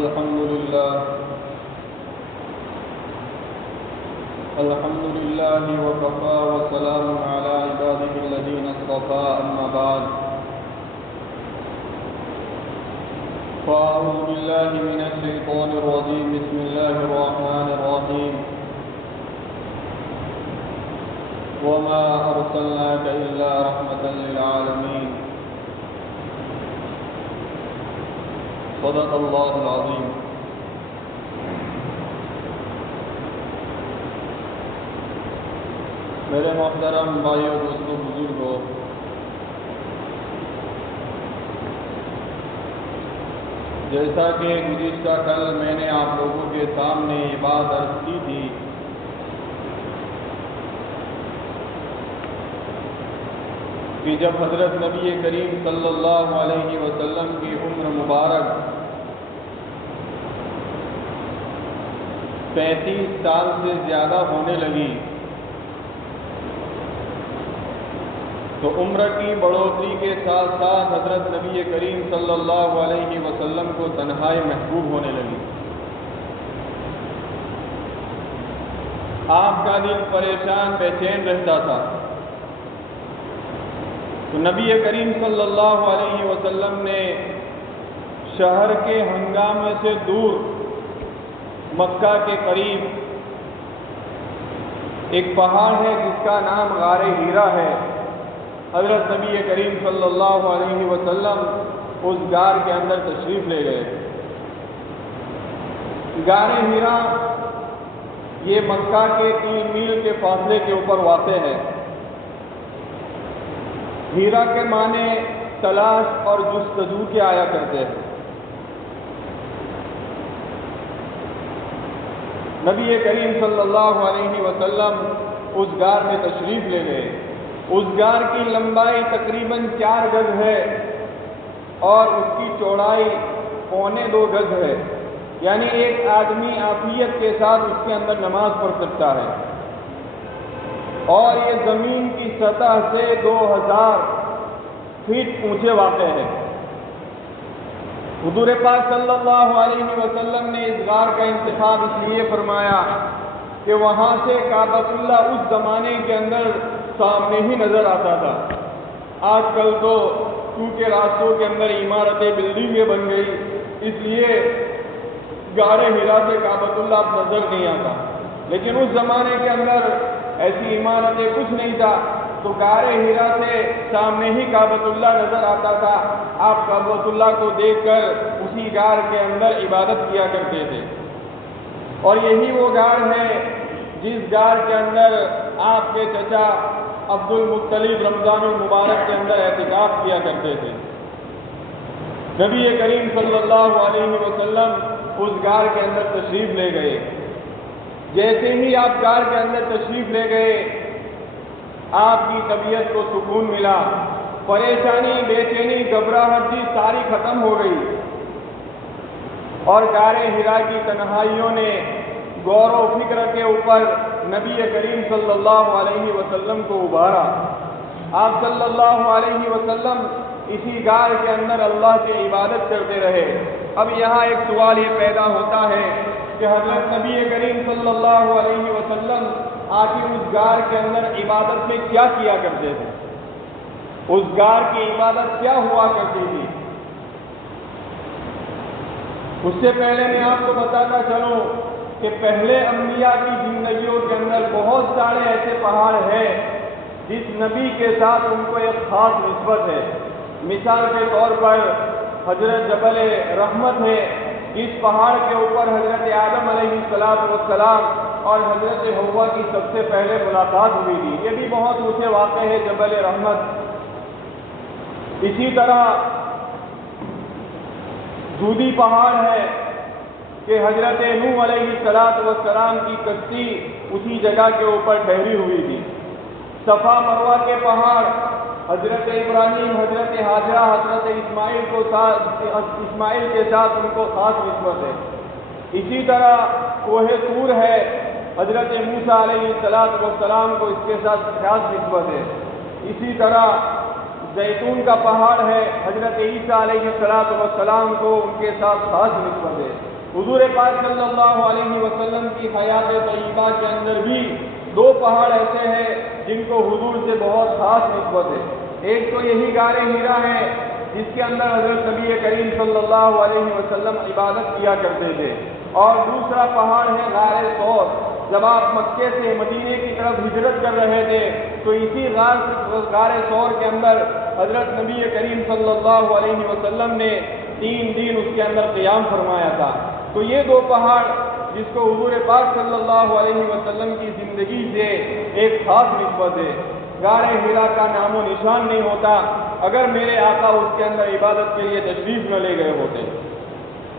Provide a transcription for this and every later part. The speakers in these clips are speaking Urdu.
الحمد لله وكفى وسلام على عباده الذين اصطفى أما بعد فأعوذ بالله من الشيطان الرجيم بسم الله الرحمن الرحيم وما أرسلناك إلا رحمة للعالمين صدق الله العظيم. میرے محترم بھائیوں دوستوں بزرگوں، جیسا کہ گزشتہ کل میں نے آپ لوگوں کے سامنے یہ بات عرض کی تھی کہ جب حضرت نبی کریم صلی اللہ علیہ وسلم کی عمر مبارک 35 سال سے زیادہ ہونے لگی تو عمر کی بڑھوتری کے ساتھ ساتھ حضرت نبی کریم صلی اللہ علیہ وسلم کو تنہائی محبوب ہونے لگی. آپ کا دل پریشان بے چین رہتا تھا. تو نبی کریم صلی اللہ علیہ وسلم نے شہر کے ہنگامے سے دور مکہ کے قریب ایک پہاڑ ہے جس کا نام غار ہیرا ہے. حضرت نبی کریم صلی اللہ علیہ وسلم اس غار کے اندر تشریف لے گئے. غار ہیرا یہ مکہ کے 3 میل کے فاصلے کے اوپر واقع ہے. ہیرا کے معنی تلاش اور جستجو کے آیا کرتے ہیں. نبی کریم صلی اللہ علیہ وسلم اس غار میں تشریف لے گئے. اس غار کی لمبائی تقریباً 4 گز ہے اور اس کی چوڑائی 1.25 گز ہے. یعنی ایک آدمی عافیت کے ساتھ اس کے اندر نماز پڑھ سکتا ہے. اور یہ زمین کی سطح سے 2000 فیٹ اونچے واقع ہے. حضور پاک صلی اللہ علیہ وسلم نے اس غار کا انتخاب اس لیے فرمایا کہ وہاں سے کعبۃ اللہ اس زمانے کے اندر سامنے ہی نظر آتا تھا. آج کل تو کیونکہ راستوں کے اندر عمارتیں بلڈنگیں بن گئی، اس لیے غار ہیرا سے کعبۃ اللہ نظر نہیں آتا. لیکن اس زمانے کے اندر ایسی عمارتیں کچھ نہیں تھا تو غار ہیرا سے سامنے ہی کعبۃ اللہ نظر آتا تھا. آپ کعبۃ اللہ کو دیکھ کر اسی غار کے اندر عبادت کیا کرتے تھے. اور یہی وہ غار ہے جس غار کے اندر آپ کے چچا عبد المطلب رمضان المبارک کے اندر اعتکاف کیا کرتے تھے. نبی کریم صلی اللہ علیہ وسلم اس غار کے اندر تشریف لے گئے. جیسے ہی آپ غار کے اندر تشریف لے گئے آپ کی طبیعت کو سکون ملا. پریشانی، بے چینی، گھبراہٹ جی ساری ختم ہو گئی اور غار ہیرا کی تنہائیوں نے غور و فکر کے اوپر نبی کریم صلی اللہ علیہ وسلم کو ابھارا. آپ صلی اللہ علیہ وسلم اسی غار کے اندر اللہ کی عبادت کرتے رہے. اب یہاں ایک سوال یہ پیدا ہوتا ہے کہ حضرت نبی کریم صلی اللہ علیہ وسلم آخر اس غار کے اندر عبادت میں کیا کیا کرتے تھے؟ اس غار کی عبادت کیا ہوا کرتی تھی؟ اس سے پہلے میں آپ کو بتاتا چلوں کہ پہلے انبیاء کی زندگیوں کے اندر بہت سارے ایسے پہاڑ ہیں جس نبی کے ساتھ ان کو ایک خاص نسبت ہے. مثال کے طور پر حضرت جبل رحمت ہے جس پہاڑ کے اوپر حضرت آدم علیہ السلام اور حضرت حوا کی سب سے پہلے ملاقات ہوئی تھی. یہ بھی بہت اونچے واقع ہے جبل رحمت. اسی طرح دودھی پہاڑ ہے کہ حضرت نوح علیہ السلام کی کشتی اسی جگہ کے اوپر ٹھہری ہوئی تھی. صفا مروہ کے پہاڑ حضرت ابراہیم، حضرت حاجرہ، حضرت اسماعیل کے ساتھ ان کو خاص نسبت ہے. اسی طرح کوہ طور ہے، حضرت موسیٰ علیہ السلام کو اس کے ساتھ خاص نسبت ہے. اسی طرح زیتون کا پہاڑ ہے، حضرت عیسیٰ علیہ السلام کو ان کے ساتھ خاص نسبت ہے. حضور پاک صلی اللہ علیہ وسلم کی حیات طیبہ کے اندر بھی دو پہاڑ ایسے ہیں جن کو حضور سے بہت خاص نسبت ہے۔ ایک تو یہی غار حرا ہے جس کے اندر حضرت نبی کریم صلی اللہ علیہ وسلم عبادت کیا کرتے تھے، اور دوسرا پہاڑ ہے غار ثور۔ جب آپ مکے سے مدینے کی طرف ہجرت کر رہے تھے تو اسی غار ثور کے اندر حضرت نبی کریم صلی اللہ علیہ وسلم نے 3 دن اس کے اندر قیام فرمایا تھا۔ تو یہ دو پہاڑ جس کو حضور پاک صلی اللہ علیہ وسلم کی زندگی سے ایک خاص نسبت ہے۔ غار حرا کا نام و نشان نہیں ہوتا اگر میرے آقا اس کے اندر عبادت کے لیے تشریف نہ لے گئے ہوتے۔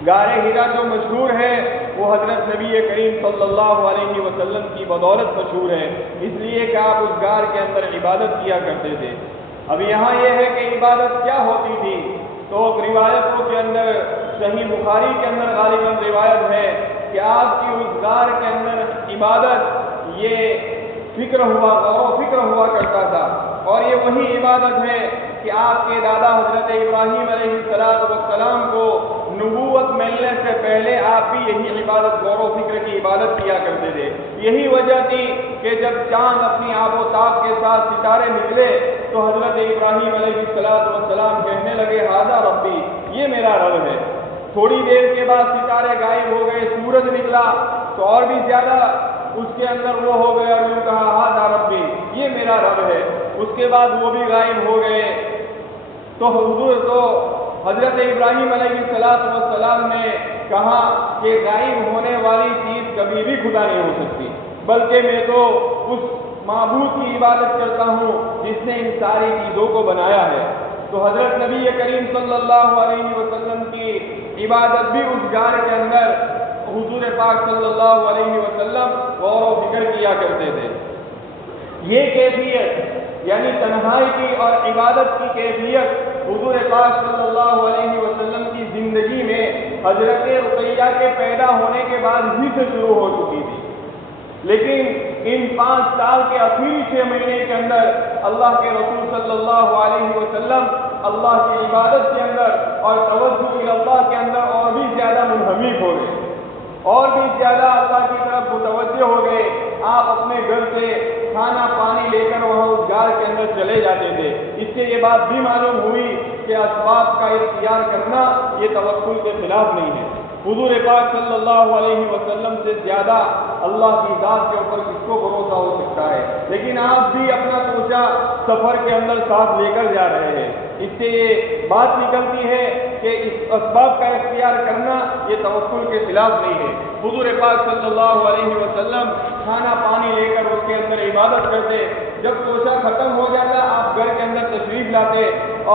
غار حرا جو مشہور ہے وہ حضرت نبی کریم صلی اللہ علیہ وسلم کی بدولت مشہور ہے، اس لیے کہ آپ اس غار کے اندر عبادت کیا کرتے تھے۔ اب یہاں یہ ہے کہ عبادت کیا ہوتی تھی، تو روایتوں کے اندر صحیح بخاری کے اندر غالباً روایت ہے کہ آپ کی اس غار کے اندر عبادت یہ غور و فکر ہوا کرتا تھا، اور یہ وہی عبادت ہے کہ آپ کے دادا حضرت ابراہیم علیہ السلام کو نبوت ملنے سے پہلے آپ بھی یہی عبادت، غور و فکر کی عبادت کیا کرتے تھے۔ یہی وجہ تھی کہ جب چاند اپنی آب و تاب کے ساتھ ستارے نکلے تو حضرت ابراہیم علیہ السلام کہنے لگے ھذا ربی، یہ میرا رب ہے۔ تھوڑی دیر کے بعد ستارے غائب ہو گئے، سورج نکلا تو اور بھی زیادہ اس کے اندر وہ ہو گیا اور یوں کہا ھذا ربی، یہ میرا رب ہے۔ اس کے بعد وہ بھی غائب ہو گئے تو حضرت ابراہیم علیہ السلام نے کہا کہ غائب ہونے والی چیز کبھی بھی خدا نہیں ہو سکتی، بلکہ میں تو اس معبود کی عبادت کرتا ہوں جس نے ان ساری چیزوں کو بنایا ہے۔ تو حضرت نبی کریم صلی اللہ علیہ وسلم کی عبادت بھی اس غار کے اندر حضور پاک صلی اللہ علیہ وسلم غور و فکر کیا کرتے تھے۔ یہ کیفیت یعنی تنہائی کی اور عبادت کی کیفیت حضور پاک صلی اللہ علیہ وسلم کی زندگی میں حضرت رقیہ کے پیدا ہونے کے بعد ہی سے شروع ہو چکی تھی، لیکن ان 5 سال کے اخیری 6 مہینے کے اندر اللہ کے رسول صلی اللہ علیہ وسلم اللہ کی عبادت کے اندر اور توجہ اللہ کے اندر اور بھی زیادہ منہمک ہو گئے، اور بھی زیادہ اللہ کی طرف متوجہ ہو گئے۔ آپ اپنے گھر سے کھانا پانی لے کر وہاں اس غار کے اندر چلے جاتے تھے۔ اس سے یہ بات بھی معلوم ہوئی کہ اسباب کا اختیار کرنا یہ توکل کے خلاف نہیں ہے۔ حضور پاک صلی اللہ علیہ وسلم سے زیادہ اللہ کی ذات کے اوپر کس کو بھروسہ ہو سکتا ہے، لیکن آپ بھی اپنا توجہ سفر کے اندر ساتھ لے کر جا رہے ہیں۔ اس سے یہ بات نکلتی ہے کہ اس اسباب کا اختیار کرنا یہ توکل کے خلاف نہیں ہے۔ حضور پاک صلی اللہ علیہ وسلم کھانا پانی لے کر اس کے اندر عبادت کرتے، جب توشہ ختم ہو جاتا آپ گھر کے اندر تشریف لاتے،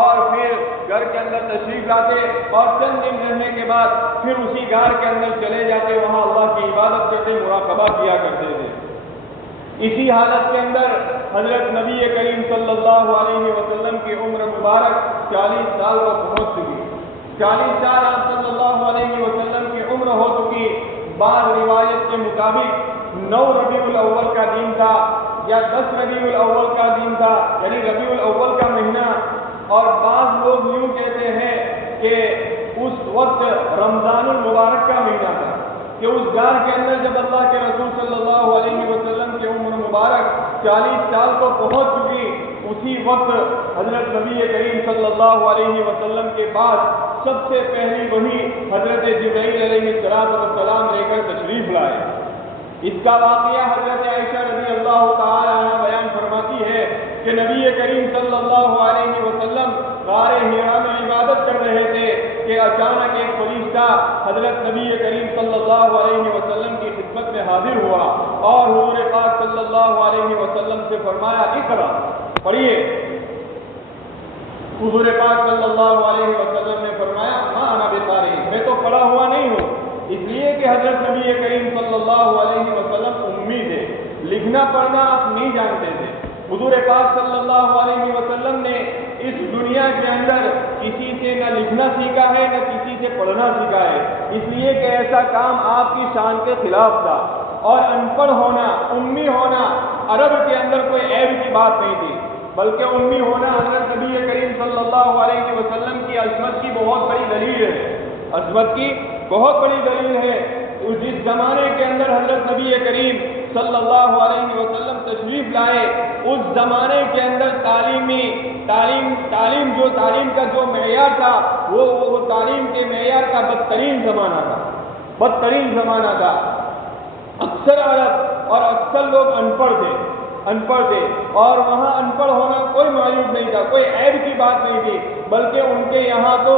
اور پھر گھر کے اندر تشریف لاتے اور چند دن رہنے کے بعد پھر اسی غار کے اندر چلے جاتے، وہاں اللہ کی عبادت کرتے، مراقبہ کیا کرتے تھے۔ اسی حالت کے اندر حضرت نبی کریم صلی اللہ علیہ وسلم کی عمر مبارک 40 سال پر پہنچ چکی۔ 40 سال آپ صلی اللہ علیہ وسلم کی عمر ہو چکی۔ بعض روایت کے مطابق 9 ربیع الاول کا دن تھا یا 10 ربیع الاول کا دن تھا، یعنی ربیع الاول کا مہینہ، اور بعض لوگ یوں کہتے ہیں کہ اس وقت رمضان المبارک کا مہینہ تھا، کہ اس غار کے اندر جب اللہ کے رسول صلی اللہ علیہ وسلم کی عمر مبارک 40 سال کو پہنچ چکی، اسی وقت حضرت نبی کریم صلی اللہ علیہ وسلم کے بعد سب سے پہلی وحی حضرت جبرائیل علیہ السلام لے کر تشریف لائے۔ اس کا واقعہ حضرت عائشہ رضی اللہ تعالی عنہ بیان فرماتی ہے کہ نبی کریم صلی اللہ علیہ وسلم غار حرا میں عبادت کر رہے تھے کہ اچانک ایک فرشتہ حضرت نبی کریم صلی اللہ علیہ وسلم کی خدمت میں حاضر ہوا اور حضور پاک صلی اللہ علیہ وسلم سے فرمایا اقرا، پڑھیے۔ حضور پاک صلی اللہ علیہ وسلم نے فرمایا ما انا بقاری، میں تو پڑھا ہوا نہیں ہوں، اس لیے کہ حضرت نبی کریم صلی اللہ علیہ وسلم امی تھے، لکھنا پڑھنا آپ نہیں جانتے تھے۔ حضور پاک صلی اللہ علیہ وسلم نے اس دنیا کے اندر کسی سے نہ لکھنا سیکھا ہے نہ کسی سے پڑھنا سیکھا ہے، اس لیے کہ ایسا کام آپ کی شان کے خلاف تھا، اور ان پڑھ ہونا، امی ہونا عرب کے اندر کوئی عیب کی بات نہیں تھی، بلکہ امی ہونا حضرت نبی کریم صلی اللہ علیہ وسلم کی عظمت کی بہت بڑی دلیل ہے، عظمت کی بہت بڑی دلیل ہے۔ جس زمانے کے اندر حضرت نبی کریم صلی اللہ علیہ وسلم تشریف لائے، اس زمانے کے اندر تعلیم کا جو معیار تھا وہ تعلیم کے معیار کا بدترین زمانہ تھا۔ اکثر عرب اور اکثر لوگ ان پڑھ تھے اور وہاں ان پڑھ ہونا کوئی معیوب نہیں تھا، کوئی عیب کی بات نہیں تھی، بلکہ ان کے یہاں تو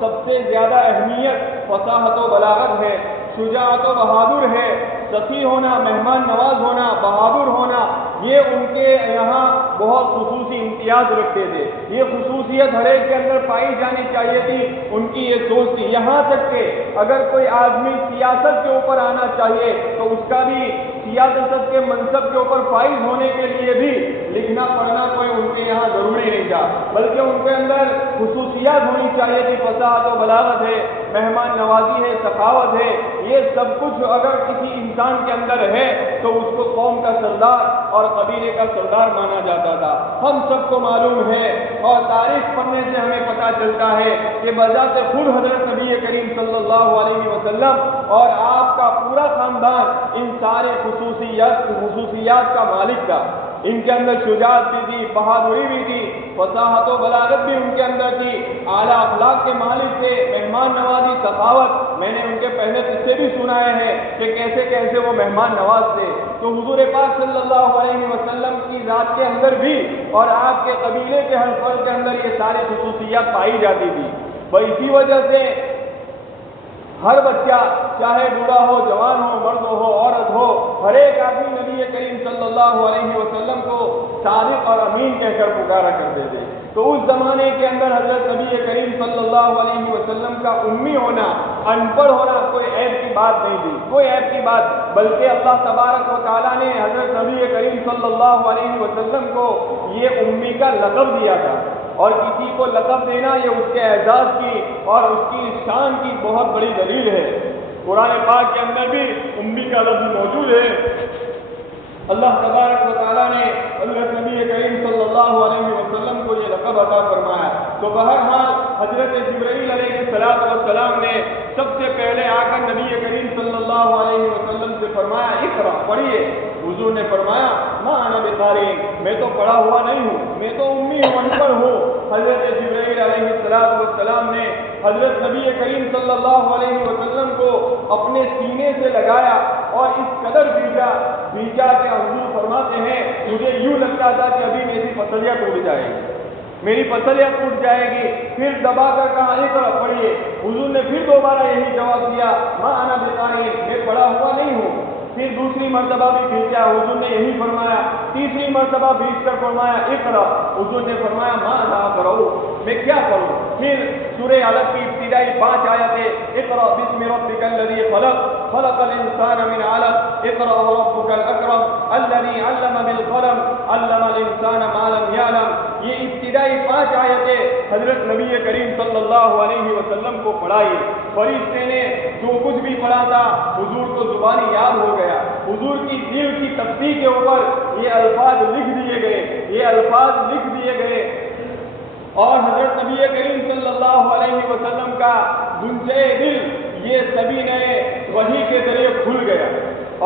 سب سے زیادہ اہمیت فصاحت و بلاغت ہے، شجاعت و بہادر ہے، سخی ہونا، مہمان نواز ہونا، بہادر ہونا، یہ ان کے یہاں بہت خصوصی امتیاز رکھتے تھے۔ یہ خصوصیت ہر ایک کے اندر پائی جانی چاہیے تھی، ان کی یہ سوچ تھی۔ یہاں تک کہ اگر کوئی آدمی سیاست کے اوپر آنا چاہیے تو اس کا بھی سیاست کے منصب کے اوپر فائز ہونے کے لیے بھی لکھنا پڑھنا کوئی ان کے یہاں ضروری نہیں تھا، بلکہ ان کے اندر خصوصیات ہونی چاہیے تھی، فصاحت و بلاغت ہے، مہمان نوازی ہے، سخاوت ہے۔ یہ سب کچھ اگر کسی انسان کے اندر ہے تو اس کو قوم کا سردار اور قبیلے کا سردار مانا جاتا تھا۔ ہم سب کو معلوم ہے اور تاریخ پڑھنے سے ہمیں پتہ چلتا ہے کہ بذات خود حضرت نبی کریم صلی اللہ علیہ وسلم اور آپ کا پورا خاندان ان سارے خصوصیات کا مالک تھا۔ ان کے اندر شجاعت بھی تھی، بہادری بھی تھی، فصاحت و بلاغت بھی ان کے اندر تھی، اعلیٰ اخلاق کے مالک تھے، مہمان نوازی، سخاوت۔ میں نے ان کے پہلے قصے بھی سنائے ہیں کہ کیسے کیسے وہ مہمان نواز تھے۔ تو حضور پاک صلی اللہ علیہ وسلم کی ذات کے اندر بھی اور آپ کے قبیلے کے ہر فرد کے اندر یہ ساری خصوصیات پائی جاتی تھی۔ اور اسی وجہ سے ہر بچہ چاہے بوڑھا ہو، جوان ہو، مرد ہو، عورت ہو، ہر ایک آدمی نبی کریم صلی اللہ علیہ وسلم کو صادق اور امین کہہ کر پکارا کرتے تھے۔ تو اس زمانے کے اندر حضرت نبی کریم صلی اللہ علیہ وسلم کا امی ہونا، ان پڑھ ہونا کوئی عیب کی بات نہیں تھی، کوئی عیب کی بات، بلکہ اللہ تبارک و تعالیٰ نے حضرت نبی کریم صلی اللہ علیہ وسلم کو یہ امی کا لقب دیا تھا، اور کسی کو لقب دینا یہ اس کے اعزاز کی اور اس کی شان کی بہت بڑی دلیل ہے۔ قرآن پاک کے اندر بھی امی کا لفظ موجود ہے۔ اللہ تبارک و تعالیٰ نے حضرت نبی کریم صلی اللہ علیہ وسلم کو یہ لقب عطا فرمایا۔ تو بہرحال حضرت جبرائیل علیہ السلام نے سب سے پہلے آ کر نبی کریم صلی اللہ علیہ وسلم سے فرمایا اقرأ، پڑھیے۔ حضور نے فرمایا ما انا بقاری، میں تو پڑھا ہوا نہیں ہوں، میں تو امی ہوں، ان پڑھ ہوں۔ حضرت جبرائیل علیہ السلام نے حضرت نبی کریم صلی اللہ علیہ وسلم کو اپنے سینے سے لگایا اور اس قدر بھیجا کہ حضور فرماتے ہیں مجھے یوں لگتا تھا کہ ابھی میری پسلیاں ٹوٹ جائے گی، میری پسلیاں ٹوٹ جائے گی۔ پھر دبا کر کہا اقرأ، پڑھیے۔ حضور نے پھر دوبارہ یہی جواب دیا ما انا بقاری، میں پڑھا ہوا نہیں ہوں۔ پھر دوسری مرتبہ بھی بھیجا، حضور نے یہی فرمایا۔ تیسری مرتبہ بھیج کر فرمایا اقرأ، حضور نے فرمایا ما انا اقرأ، میں کیا پڑھوں۔ پھر سورہ علق کی ابتدائی 5 آیتیں اقرأ بسم ربک الذی خلق خلق الانسان من علق اقرأ وربک الاکرم الذی علم بالقلم علم الانسان ما لم یعلم، یہ ابتدائی 5 آیتیں حضرت نبی کریم صلی اللہ علیہ وسلم کو پڑھائی۔ فرشتے نے جو کچھ بھی پڑھا تھا حضور کو زبانی یاد ہو گیا۔ حضور کی دل کی تپتی کے اوپر یہ الفاظ لکھ دیے گئے اور حضرت نبی کریم صلی اللہ علیہ وسلم کا گنجے دل یہ سبھی نئے وحی کے ذریعے کھل گیا،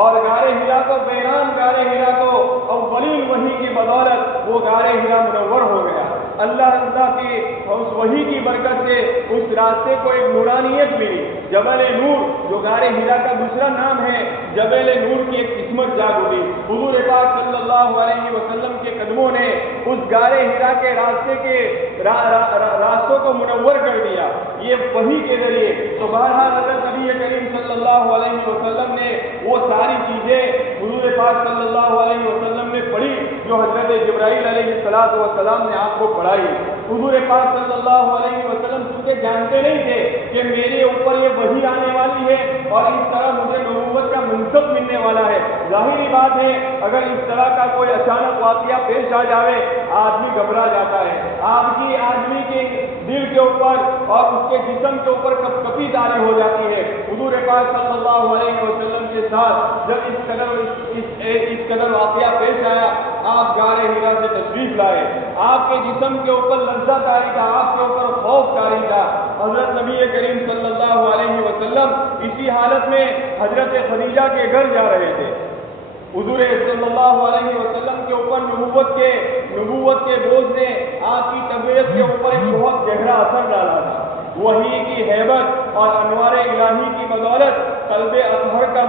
اور غار ہرا کو بیان غار ہرا کو اولین وحی کی بدولت وہ غار ہرا منور ہو گیا۔ اللہ کی اس وحی کی برکت سے اس راستے کو ایک نورانیت ملی۔ جبل نور جو غار ہرا کا دوسرا نام ہے، جبل نور کی ایک قسمت جاگ اٹھی۔ حضور پاک صلی اللہ علیہ وسلم کے قدموں نے اس غار ہرا کے راستے کے راستوں کو منور کر دیا یہ وحی کے ذریعے۔ تو بہرحال حضرت نبی کریم صلی اللہ علیہ وسلم نے وہ ساری چیزیں حضور پاک صلی اللہ علیہ وسلم نے پڑھی جو حضرت جبرائیل علیہ السلام نے آپ کو پڑھائی۔ حضور پاک صلی اللہ علیہ وسلم چونکہ جانتے نہیں تھے کہ میرے اوپر یہ وحی آنے والی ہے اور اس طرح مجھے نبوت کا منصب ملنے والا ہے۔ ظاہری بات ہے اگر اس طرح کا کوئی اچانک واقعہ پیش آ جائے آدمی گھبرا جاتا ہے، آدمی کے دل کے اوپر اور اس کے جسم کے اوپر کپی طاری ہو جاتی ہے۔ حضور پاک صلی اللہ علیہ وسلم کے ساتھ جب اس قدر اس قدر واقعہ پیش آیا، آپ غار حرا سے تشریف لائے، آپ کے جسم کے اوپر لرزہ طاری تھا، آپ کے اوپر خوف طاری تھا۔ حضرت نبی کریم صلی اللہ علیہ وسلم اسی حالت میں حضرت خدیجہ کے گھر جا رہے تھے۔ حضور صلی اللہ علیہ وسلم کے اوپر نبوت کے بوجھ نے آپ کی طبیعت کے اوپر ایک بہت گہرا اثر ڈالا تھا۔ وحی کی ہیبت اور انوار الہی کی بدولت قلب اطہر کا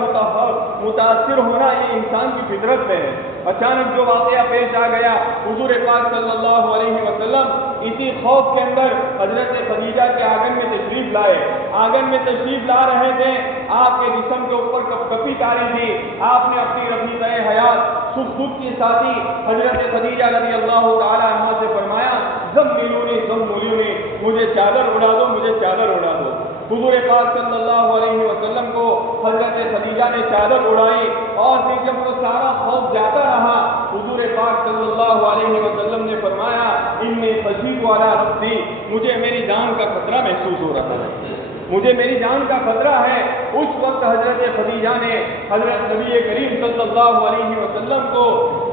متاثر ہونا یہ انسان کی فطرت میں ہے۔ اچانک جو واقعہ پیش آ گیا، حضور پاک صلی اللہ علیہ وسلم اسی خوف کے اندر حضرت خدیجہ کے آنگن میں تشریف لائے۔ آنگن میں تشریف لا رہے تھے، آپ کے جسم کے اوپر کپ کپی تاری تھی۔ آپ نے اپنی رفیقہ حیات سکھ کی ساتھی حضرت خدیجہ رضی اللہ تعالی عنہا سے فرمایا، زملونی، مجھے چادر اڑا دو، مجھے چادر اڑا دو۔ حضور پاک صلی اللہ علیہ وسلم کو حضرت خدیجہ نے چادر اڑائی، اور پھر جب وہ سارا خوف جاتا رہا، حضور پاک صلی اللہ علیہ وسلم نے فرمایا، انی خشیت علی نفسی، مجھے میری جان کا خطرہ محسوس ہو رہا ہے، مجھے میری جان کا خطرہ ہے۔ اس وقت حضرت خدیجہ نے حضرت نبی کریم صلی اللہ علیہ وسلم کو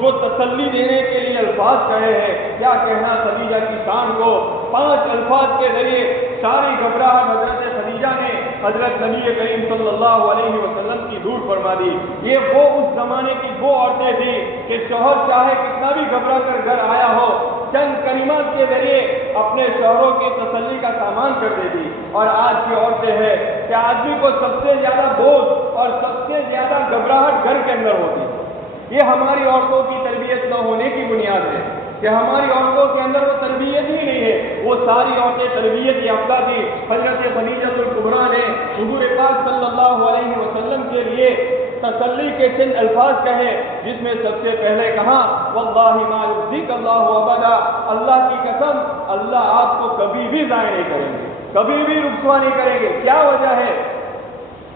جو تسلی دینے کے لیے الفاظ کہے ہیں، کیا کہنا خدیجہ کی شان کو، 5 الفاظ کے ذریعے ساری گھبراہٹ حضرت خدیجہ نے حضرت نبی کریم صلی اللہ علیہ وسلم کی دور فرما دی۔ یہ وہ اس زمانے کی وہ عورتیں تھیں کہ شوہر چاہے کتنا بھی گھبرا کر گھر آیا ہو، چند کلمات کے ذریعے اپنے شوہروں کی تسلی کا سامان کر دیتی۔ اور آج کی عورتیں ہیں کہ آدمی کو سب سے زیادہ بوجھ اور سب سے زیادہ گھبراہٹ گھر کے اندر ہوتی۔ یہ ہماری عورتوں کی تربیت نہ ہونے کی بنیاد ہے کہ ہماری عورتوں کے اندر وہ تربیت ہی نہیں ہے۔ وہ ساری عورتیں تربیت یافتہ تھی۔ حضرت خدیجہ الکبریٰ نے حضور پاک صلی اللہ علیہ وسلم کے لیے تسلی کے چند الفاظ کہے، جس میں سب سے پہلے کہا، واللہ ما یخزیک اللہ ابدا، اللہ کی قسم اللہ آپ کو کبھی بھی ضائع نہیں کریں گے، کبھی بھی رسوا نہیں کریں گے۔ کیا وجہ ہے؟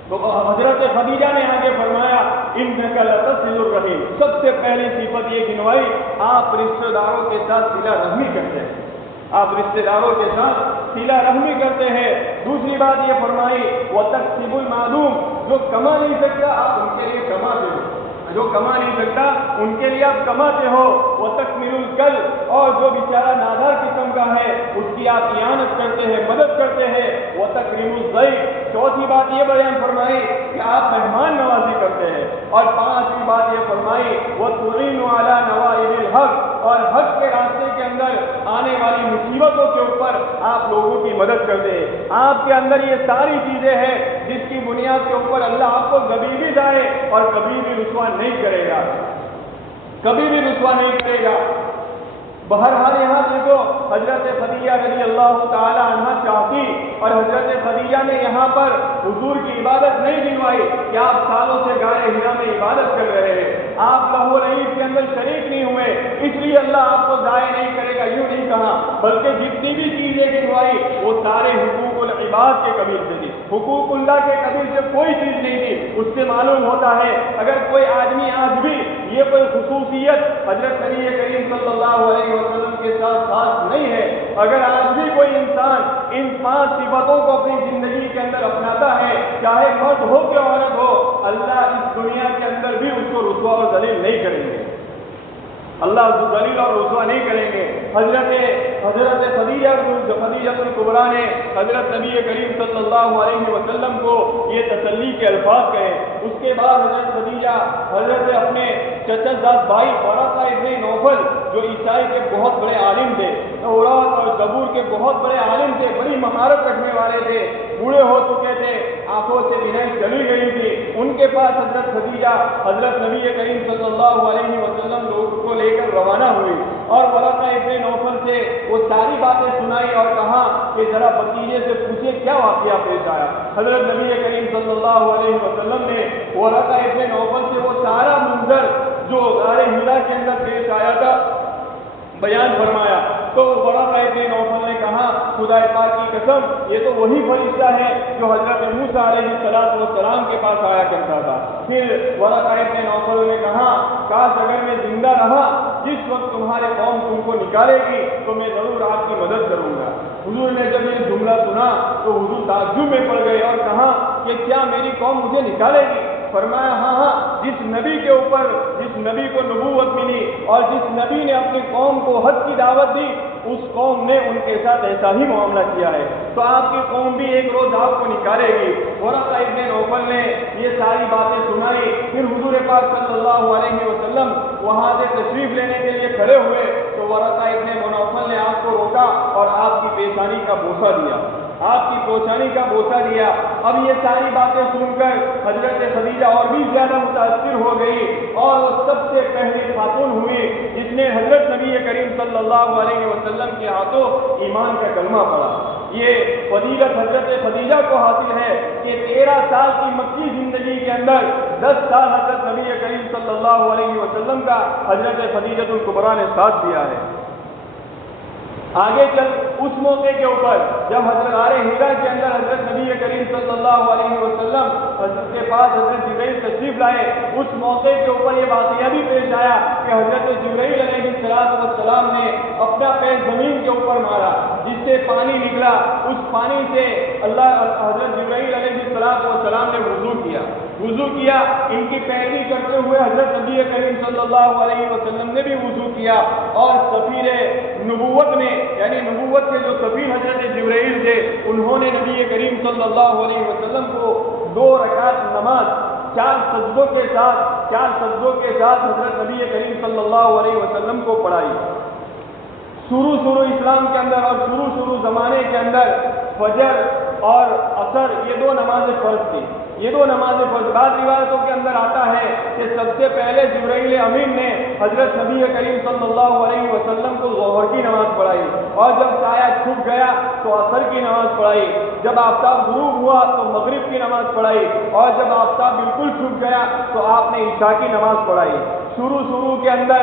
تو حضرت خدیجہ نے آگے فرمایا، انک لتصل الرحیم، سب سے پہلی صفت یہ گنوائی، آپ رشتہ داروں کے ساتھ صلہ رحمی کرتے ہیں، آپ رشتہ داروں کے ساتھ صلہ رحمی کرتے ہیں۔ دوسری بات یہ فرمائی، وتکسب المعدوم، جو کما نہیں سکتا آپ ان کے لیے کماتے ہو، جو کما نہیں سکتا ان کے لیے آپ کماتے ہو۔ وتکمل الکل، اور جو بیچارہ نادار قسم کا ہے اس کی آپ اعانت کرتے ہیں، مدد کرتے ہیں۔ وتکریم الضیف، چوتھی بات یہ بیان فرمائی کہ آپ مہمان نوازی کرتے ہیں۔ اور 5ویں بات یہ فرمائی، وتعین علی نوائب الحق، اور حق کے راستے کے اندر آنے والی مصیبتوں کے اوپر آپ لوگوں کی مدد کرتے ہیں۔ آپ کے اندر یہ ساری چیزیں ہیں جس کی بنیاد کے اوپر اللہ آپ کو کبھی بھی ضائع اور کبھی بھی رسوا نہیں کرے گا، کبھی بھی رسوا نہیں کرے گا۔ بہرحال یہاں دیکھو، حضرت خدیجہ رضی اللہ تعالی عنہ چاہتی، اور حضرت خدیجہ نے یہاں پر حضور کی عبادت نہیں گنوائی کہ آپ سالوں سے غار حرا میں عبادت کر رہے ہیں، آپ لہو و لعب کے اندر شریک نہیں ہوئے، اس لیے اللہ آپ کو ضائع نہیں کرے گا، یوں نہیں کہا، بلکہ جتنی بھی چیزیں گنوائی وہ سارے حقوق العباد کے قبیل سے تھی، حقوق اللہ کے قبیل سے کوئی چیز نہیں تھی۔ اس سے معلوم ہوتا ہے اگر کوئی آدمی آج بھی یہ کوئی خصوصیت حضرت نبی کریم صلی اللہ علیہ وسلم کے ساتھ خاص نہیں ہے، اگر آج بھی کوئی انسان ان 5 صفتوں کو اپنی زندگی کے اندر اپناتا ہے، چاہے مرد ہو کہ عورت ہو، اللہ اس دنیا کے اندر بھی اس کو رسوا اور ذلیل نہیں کریں گے، اللہ اس کو ذلیل اور رسوا نہیں کریں گے۔ حضرت خدیجہ الکبریٰ نے حضرت نبی کریم صلی اللہ علیہ وسلم کو یہ تسلی کے الفاظ کہے۔ اس کے بعد حضرت خدیجہ حضرت اپنے چچا زاد بھائی ورقہ ابن نوفل، جو عیسائی کے بہت بڑے عالم تھے، تورات اور زبور کے بہت بڑے عالم تھے، بڑی مہارت رکھنے والے تھے، بوڑھے ہو چکے تھے، آنکھوں سے بینائی چلی گئی تھی، ان کے پاس حضرت خدیجہ حضرت نبی کریم صلی اللہ علیہ وسلم لوگوں کو لے کر روانہ ہوئی، اور ورقہ ابن نوفل سے وہ ساری باتیں سنائی اور کہا کہ ذرا بھتیجے سے پوچھے کیا واقعہ پیش آیا۔ حضرت نبی کریم صلی اللہ علیہ وسلم نے ورقہ ابن نوفل سے وہ سارا منظر جو غار حرا کے اندر پیش آیا تھا بیان فرمایا، تو ورقہ ابن نوفل نے کہا، خدا پاک کی قسم یہ تو وہی فرشتہ ہے جو حضرت موسیٰ علیہ السلام کے پاس آیا کرتا تھا۔ پھر ورقہ ابن نوفل نے کہا، کاش اگر میں زندہ رہا، جس وقت تمہارے قوم تم کو نکالے گی تو میں ضرور آپ کی مدد کروں گا۔ حضور نے جب یہ جملہ سنا تو حضور تعجب میں پڑ گئے اور کہا کہ کیا میری قوم مجھے نکالے گی؟ فرمایا ہاں ہاں، جس نبی کے اوپر جس نبی کو نبوت ملی اور جس نبی نے اپنی قوم کو حق کی دعوت دی، اس قوم نے ان کے ساتھ ایسا ہی معاملہ کیا ہے، تو آپ کی قوم بھی ایک روز آپ کو نکالے گی۔ ورقہ ابن نوفل نے یہ ساری باتیں سنائی۔ پھر حضور پاک صلی اللہ علیہ وسلم وہاں سے تشریف لینے کے لیے کھڑے ہوئے تو ورقہ ابن نوفل نے آپ کو روکا اور آپ کی پیشانی کا بوسہ دیا، آپ کی پیشانی کا بوسہ دیا۔ اب یہ ساری باتیں سن کر حضرت خدیجہ اور بھی زیادہ متاثر ہو گئی اور وہ سب سے پہلی خاتون ہوئی جس نے حضرت نبی کریم صلی اللہ علیہ وسلم کے ہاتھوں ایمان کا کلمہ پڑھا۔ یہ فضیلت حضرت خدیجہ کو حاصل ہے کہ 13 سال کی مکی زندگی کے اندر 10 سال حضرت نبی کریم صلی اللہ علیہ وسلم کا حضرت خدیجہ الکبریٰ نے ساتھ دیا ہے۔ آگے چل اس موقع کے اوپر جب حضرت غار حرا کے اندر حضرت نبی کریم صلی اللہ علیہ وسلم حضرت کے پاس حضرت جبرائیل تشریف لائے، اس موقع کے اوپر یہ واقعہ بھی پیش آیا کہ حضرت جبرائیل علیہ السلام نے اپنا پیر زمین کے اوپر مارا، جس سے پانی نکلا۔ اس پانی سے حضرت جبرائیل علیہ السلام نے وضو کیا، ان کی پیروی کرتے ہوئے حضرت نبی کریم صلی اللہ علیہ وسلم نے بھی وضو کیا، اور سفیر نبوت نے یعنی نبوت کے جو سفیر حضرت جبرائیل تھے انہوں نے نبی کریم صلی اللہ علیہ وسلم کو 2 رکعت نماز 4 سجدوں کے ساتھ حضرت نبی کریم صلی اللہ علیہ وسلم کو پڑھائی۔ شروع اسلام کے اندر اور شروع زمانے کے اندر فجر اور عصر یہ 2 نمازیں فرض تھی، یہ 2 نمازیں فرض۔ بعض روایتوں کے اندر آتا ہے کہ سب سے پہلے جبرائیل امین نے حضرت نبی کریم صلی اللہ علیہ وسلم کو ظہر کی نماز پڑھائی، اور جب سایہ چھپ گیا تو عصر کی نماز پڑھائی، جب آفتاب غروب ہوا تو مغرب کی نماز پڑھائی، اور جب آفتاب بالکل چھپ گیا تو آپ نے عشاء کی نماز پڑھائی۔ شروع کے اندر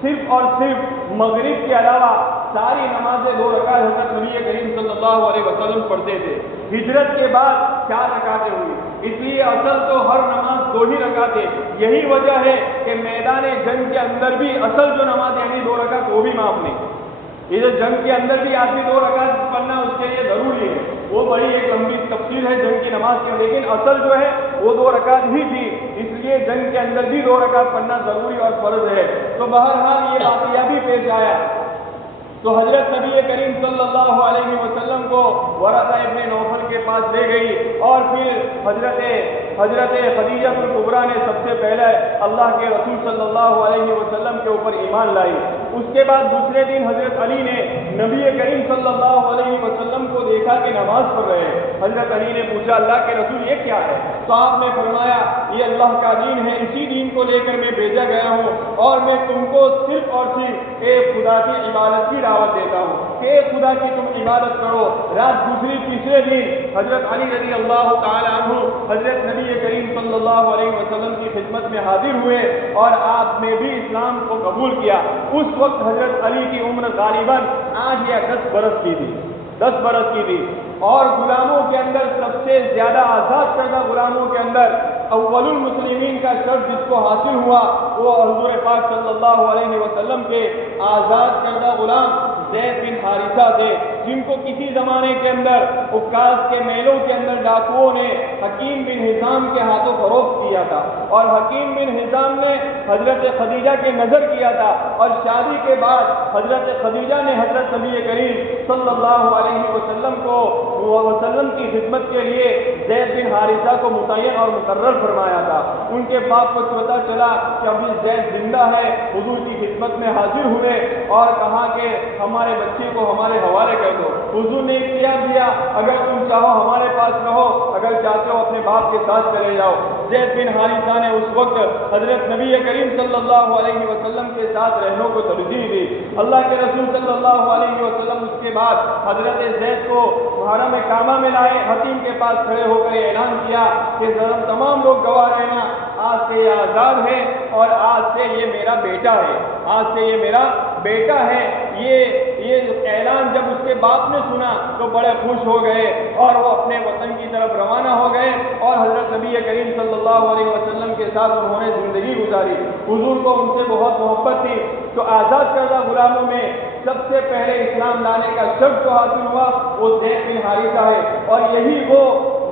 صرف اور صرف مغرب کے علاوہ ساری نمازیں 2 رکعت حضرت نبی کریم صلی اللہ علیہ وسلم پڑھتے تھے۔ ہجرت کے بعد 4 رکعتیں ہوئی، اس لیے اصل تو ہر نماز 2 ہی رکعتیں۔ یہی وجہ ہے کہ میدان جنگ کے اندر بھی اصل جو نماز یعنی 2 رکعت وہ بھی معاف نہیں، یہ جو جنگ کے اندر بھی آدمی 2 رکعت پڑھنا اس کے لیے ضروری ہے، وہ بڑی ایک لمبی تفصیل ہے جنگ کی نماز کی، لیکن اصل جو ہے وہ 2 رکعت ہی تھی، اس لیے جنگ کے اندر بھی 2 رکعت پڑھنا ضروری اور فرض ہے۔ تو بہرحال یہ واقعہ بھی پیش آیا تو حضرت نبی کریم صلی اللہ علیہ وسلم کو ورقہ ابن نوفل کے پاس لے گئی، اور پھر حضرت خدیجہ الکبریٰ نے سب سے پہلے اللہ کے رسول صلی اللہ علیہ وسلم کے اوپر ایمان لائی۔ اس کے بعد دوسرے دن حضرت علی نے نبی کریم صلی اللہ علیہ وسلم کو دیکھا کہ نماز پڑھ رہے ہیں۔ حضرت علی نے پوچھا اللہ کے رسول یہ کیا ہے؟ تو آپ نے فرمایا یہ اللہ کا دین ہے، اسی دین کو لے کر میں بھیجا گیا ہوں، اور میں تم کو صرف اور صرف ایک خدا کی عبادت کی دعوت دیتا ہوں کہ ایک خدا کی تم عبادت کرو۔ رات تیسرے دن حضرت علی رضی اللہ تعالی عنہ حضرت نبی کریم صلی اللہ علیہ وسلم کی خدمت میں حاضر ہوئے اور آپ نے بھی اسلام کو قبول کیا۔ اس وقت حضرت علی کی عمر غالباً 8 یا 10 برس کی تھی، اور غلاموں کے اندر سب سے زیادہ آزاد کردہ غلاموں کے اندر اول المسلمین کا شرف جس کو حاصل ہوا وہ حضور پاک صلی اللہ علیہ وسلم کے آزاد کردہ غلام زید بن حارثہ تھے، جن کو کسی زمانے کے اندر عکاظ کے میلوں کے اندر ڈاکوؤں نے حکیم بن حزام کے ہاتھوں فروخت کیا تھا، اور حکیم بن حزام نے حضرت خدیجہ کے نظر کیا تھا، اور شادی کے بعد حضرت خدیجہ نے حضرت نبی کریم صلی اللہ علیہ وسلم کی خدمت کے لیے زید بن حارثہ کو متعین اور مقرر فرمایا تھا۔ ان کے باپ کو پتہ چلا کہ ابھی زید زندہ ہے، حضور کی خدمت میں حاضر ہوئے اور کہا کہ ہمارے بچے کو ہمارے حوالے کر دو۔ حضور نے اختیار دیا اگر تم چاہو ہمارے پاس رہو، اگر چاہتے ہو اپنے باپ کے ساتھ چلے جاؤ۔ زید بن حارثہ نے اس وقت حضرت نبی کریم صلی اللہ علیہ وسلم کے ساتھ رہنے کو ترجیح دی۔ اللہ کے رسول صلی اللہ علیہ وسلم اس کے بعد حضرت زید کو حرم کعبہ میں لائے، حتیم کے پاس کھڑے ہو کر اعلان کیا کہ تمام لوگ گواہ رہنا، آج سے یہ آزاد ہے اور آج سے یہ میرا بیٹا ہے۔ یہ اعلان جب اس کے باپ نے سنا تو بڑے خوش ہو گئے اور وہ اپنے وطن کی طرف روانہ ہو گئے، اور حضرت نبی کریم صلی اللہ علیہ وسلم کے ساتھ انہوں نے زندگی گزاری۔ حضور کو ان سے بہت محبت تھی، تو آزاد کردہ غلاموں میں سب سے پہلے اسلام لانے کا شرط جو حاصل ہوا وہ زید بن حارثہ ہے، اور یہی وہ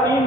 3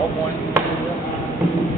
All morning.